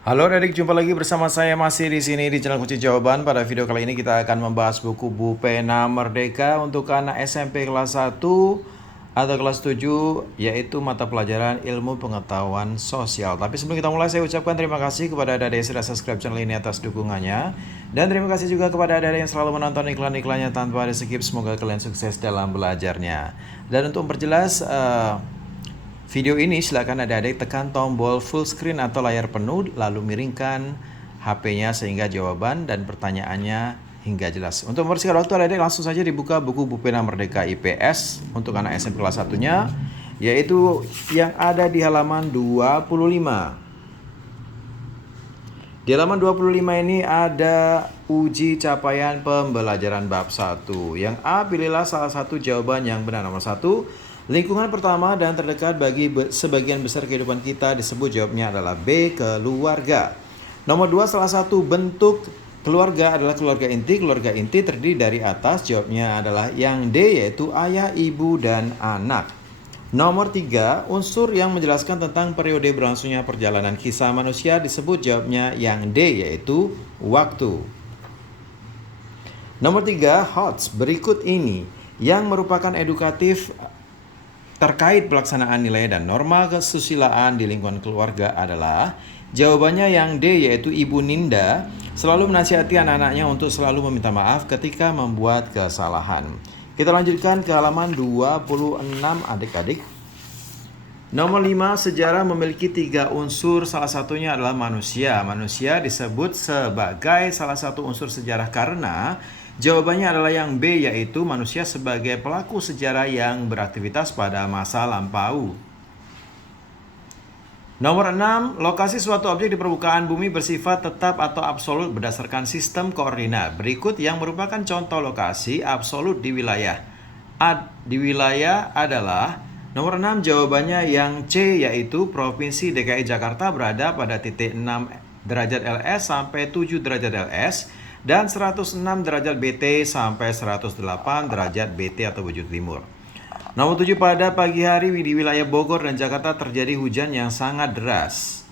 Halo adik, jumpa lagi bersama saya masih di sini di channel Kunci Jawaban. Pada video kali ini kita akan membahas buku Bu Pena Merdeka untuk anak SMP kelas 1 atau kelas 7, yaitu mata pelajaran Ilmu Pengetahuan Sosial. Tapi sebelum kita mulai, saya ucapkan terima kasih kepada adik-adik yang sudah subscribe channel ini atas dukungannya. Dan terima kasih juga kepada adik-adik yang selalu menonton iklan-iklannya tanpa ada skip. Semoga kalian sukses dalam belajarnya. Dan untuk memperjelas video ini, silakan adik-adik tekan tombol full screen atau layar penuh, lalu miringkan HP-nya sehingga jawaban dan pertanyaannya hingga jelas. Untuk mempersingkat waktu, adik-adik langsung saja dibuka buku Bu Pena Merdeka IPS untuk anak SMP kelas 1-nya, yaitu yang ada di halaman 25. Di halaman 25 ini ada uji capaian pembelajaran bab 1. Yang A, pilihlah salah satu jawaban yang benar. Nomor 1, lingkungan pertama dan terdekat bagi sebagian besar kehidupan kita disebut jawabnya adalah B, keluarga. Nomor 2, salah satu bentuk keluarga adalah keluarga inti. Keluarga inti terdiri dari atas, jawabnya adalah yang D, yaitu ayah, ibu, dan anak. Nomor 3, unsur yang menjelaskan tentang periode berlangsungnya perjalanan kisah manusia disebut jawabnya yang D, yaitu waktu. Nomor 3, HOTS berikut ini yang merupakan edukatif terkait pelaksanaan nilai dan norma kesusilaan di lingkungan keluarga adalah jawabannya yang D, yaitu Ibu Ninda selalu menasihati anak-anaknya untuk selalu meminta maaf ketika membuat kesalahan. Kita lanjutkan ke halaman 26 adik-adik. Nomor 5, sejarah memiliki 3 unsur, salah satunya adalah manusia. Manusia disebut sebagai salah satu unsur sejarah karena jawabannya adalah yang B, yaitu manusia sebagai pelaku sejarah yang beraktivitas pada masa lampau. Nomor 6, lokasi suatu objek di permukaan bumi bersifat tetap atau absolut berdasarkan sistem koordinat. Berikut yang merupakan contoh lokasi absolut di wilayah. Di wilayah adalah nomor 6, jawabannya yang C, yaitu Provinsi DKI Jakarta berada pada titik 6 derajat LS sampai 7 derajat LS dan 106 derajat BT sampai 108 derajat BT atau bujur timur. Nomor 7, pada pagi hari di wilayah Bogor dan Jakarta terjadi hujan yang sangat deras.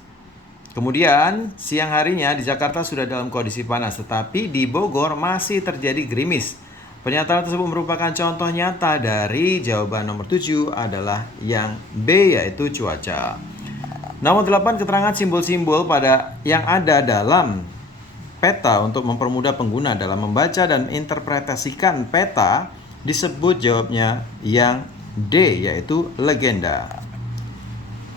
Kemudian siang harinya di Jakarta sudah dalam kondisi panas, tetapi di Bogor masih terjadi gerimis. Pernyataan tersebut merupakan contoh nyata dari jawaban nomor 7 adalah yang B, yaitu cuaca. Nomor 8, keterangan simbol-simbol pada yang ada dalam peta untuk mempermudah pengguna dalam membaca dan interpretasikan peta disebut jawabnya yang D, yaitu legenda.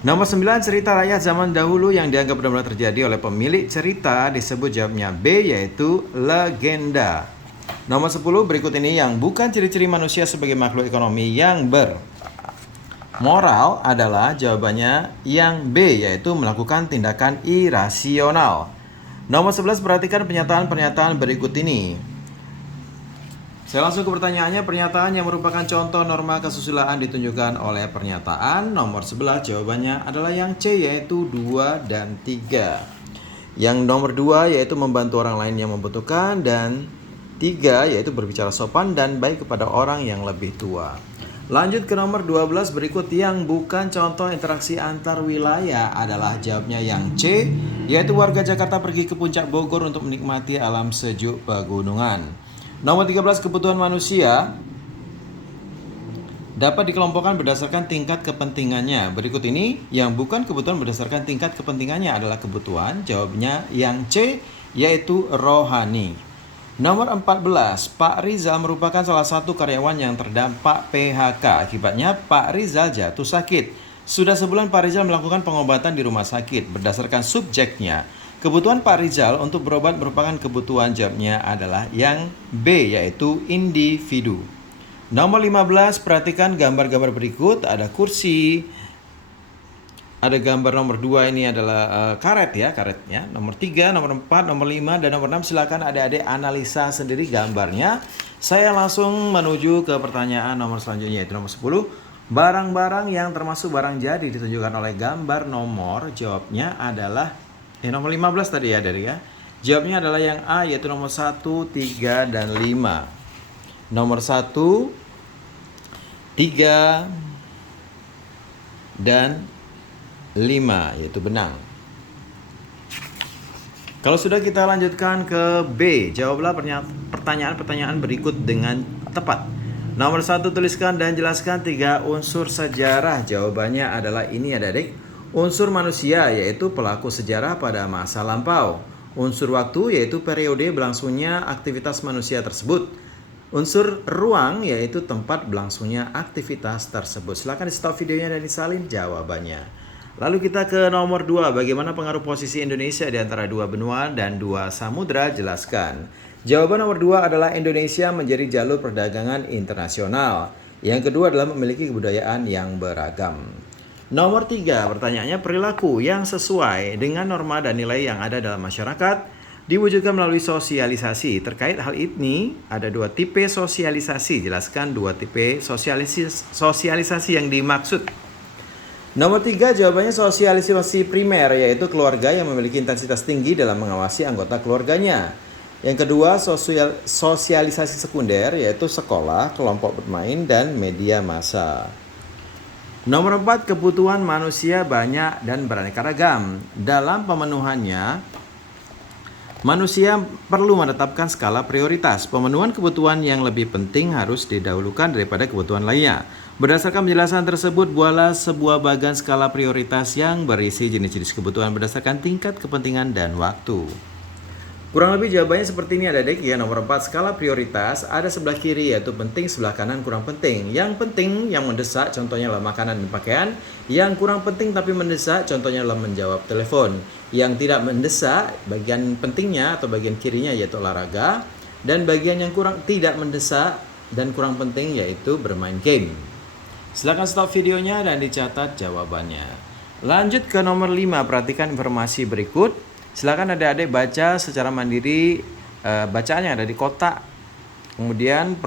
Nomor 9, cerita rakyat zaman dahulu yang dianggap benar-benar terjadi oleh pemilik cerita disebut jawabnya B, yaitu legenda. Nomor 10, berikut ini yang bukan ciri-ciri manusia sebagai makhluk ekonomi yang bermoral adalah jawabannya yang B, yaitu melakukan tindakan irasional. Nomor 11, perhatikan pernyataan-pernyataan berikut ini. Saya langsung ke pertanyaannya. Pernyataan yang merupakan contoh norma kesusilaan ditunjukkan oleh pernyataan. Nomor 11 jawabannya adalah yang C, yaitu 2 dan 3. Yang nomor 2 yaitu membantu orang lain yang membutuhkan, dan 3 yaitu berbicara sopan dan baik kepada orang yang lebih tua. Lanjut ke nomor 12, berikut yang bukan contoh interaksi antar wilayah adalah jawabnya yang C, yaitu warga Jakarta pergi ke puncak Bogor untuk menikmati alam sejuk pegunungan. Nomor 13, kebutuhan manusia dapat dikelompokkan berdasarkan tingkat kepentingannya. Berikut ini yang bukan kebutuhan berdasarkan tingkat kepentingannya adalah kebutuhan, jawabnya yang C, yaitu rohani. Nomor 14, Pak Rizal merupakan salah satu karyawan yang terdampak PHK. Akibatnya Pak Rizal jatuh sakit. Sudah sebulan Pak Rizal melakukan pengobatan di rumah sakit. Berdasarkan subjeknya, kebutuhan Pak Rizal untuk berobat merupakan kebutuhan, jawabnya adalah yang B, yaitu individu. Nomor 15, perhatikan gambar-gambar berikut. Ada kursi, ada gambar nomor 2 ini adalah karet ya, karetnya. Nomor 3, nomor 4, nomor 5, dan nomor 6 silakan adik-adik analisa sendiri gambarnya. Saya langsung menuju ke pertanyaan nomor selanjutnya, yaitu nomor 10. Barang-barang yang termasuk barang jadi ditunjukkan oleh gambar nomor, jawabnya adalah nomor 15 tadi ya, dari ya. Jawabnya adalah yang A, yaitu nomor 1, 3, dan 5. Nomor 1, 3, dan 5, yaitu benang. Kalau sudah, kita lanjutkan ke B. Jawablah pertanyaan-pertanyaan berikut dengan tepat. Nomor 1, tuliskan dan jelaskan 3 unsur sejarah. Jawabannya adalah ini adik-adik. Unsur manusia yaitu pelaku sejarah pada masa lampau. Unsur waktu yaitu periode berlangsungnya aktivitas manusia tersebut. Unsur ruang yaitu tempat berlangsungnya aktivitas tersebut. Silakan di stop videonya dan disalin jawabannya. Lalu kita ke nomor 2, bagaimana pengaruh posisi Indonesia di antara 2 benua dan 2 samudra? Jelaskan. Jawaban nomor 2 adalah Indonesia menjadi jalur perdagangan internasional. Yang kedua adalah memiliki kebudayaan yang beragam. Nomor 3, pertanyaannya, perilaku yang sesuai dengan norma dan nilai yang ada dalam masyarakat diwujudkan melalui sosialisasi. Terkait hal ini, ada 2 tipe sosialisasi. Jelaskan 2 tipe sosialisasi yang dimaksud. Nomor 3, jawabannya sosialisasi primer, yaitu keluarga yang memiliki intensitas tinggi dalam mengawasi anggota keluarganya. Yang kedua, sosialisasi sekunder, yaitu sekolah, kelompok bermain, dan media massa. Nomor 4, kebutuhan manusia banyak dan beraneka ragam. Dalam pemenuhannya, manusia perlu menetapkan skala prioritas. Pemenuhan kebutuhan yang lebih penting harus didahulukan daripada kebutuhan lainnya. Berdasarkan penjelasan tersebut, buatlah sebuah bagan skala prioritas yang berisi jenis-jenis kebutuhan berdasarkan tingkat kepentingan dan waktu. Kurang lebih jawabannya seperti ini adik-adik ya. Nomor 4, skala prioritas ada sebelah kiri yaitu penting, sebelah kanan kurang penting. Yang penting yang mendesak contohnya adalah makanan dan pakaian. Yang kurang penting tapi mendesak contohnya adalah menjawab telepon. Yang tidak mendesak bagian pentingnya atau bagian kirinya yaitu olahraga. Dan bagian yang tidak mendesak dan kurang penting yaitu bermain game. Silakan stop videonya dan dicatat jawabannya. Lanjut ke nomor 5, perhatikan informasi berikut. Silakan adik-adik baca secara mandiri, bacaannya ada di kotak. Kemudian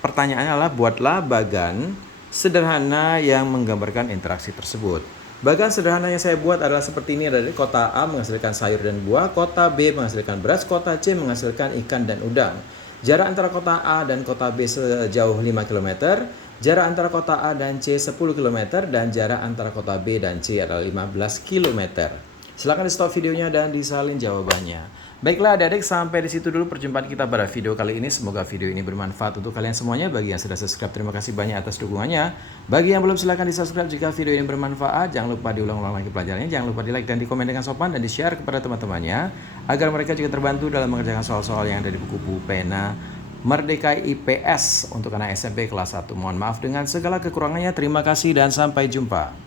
pertanyaannya adalah buatlah bagan sederhana yang menggambarkan interaksi tersebut. Bagan sederhana yang saya buat adalah seperti ini, ada di kota A menghasilkan sayur dan buah, kota B menghasilkan beras, kota C menghasilkan ikan dan udang. Jarak antara kota A dan kota B sejauh 5 km, jarak antara kota A dan C 10 km, dan jarak antara kota B dan C adalah 15 km. Silakan di stop videonya dan disalin jawabannya. Baiklah adik-adik, sampai di situ dulu perjumpaan kita pada video kali ini. Semoga video ini bermanfaat untuk kalian semuanya. Bagi yang sudah subscribe, terima kasih banyak atas dukungannya. Bagi yang belum, silakan di subscribe jika video ini bermanfaat. Jangan lupa diulang-ulang lagi pelajarannya. Jangan lupa di like dan di komen dengan sopan dan di share kepada teman-temannya agar mereka juga terbantu dalam mengerjakan soal-soal yang ada di buku pena Merdeka IPS untuk anak SMP kelas 1. Mohon maaf dengan segala kekurangannya. Terima kasih dan sampai jumpa.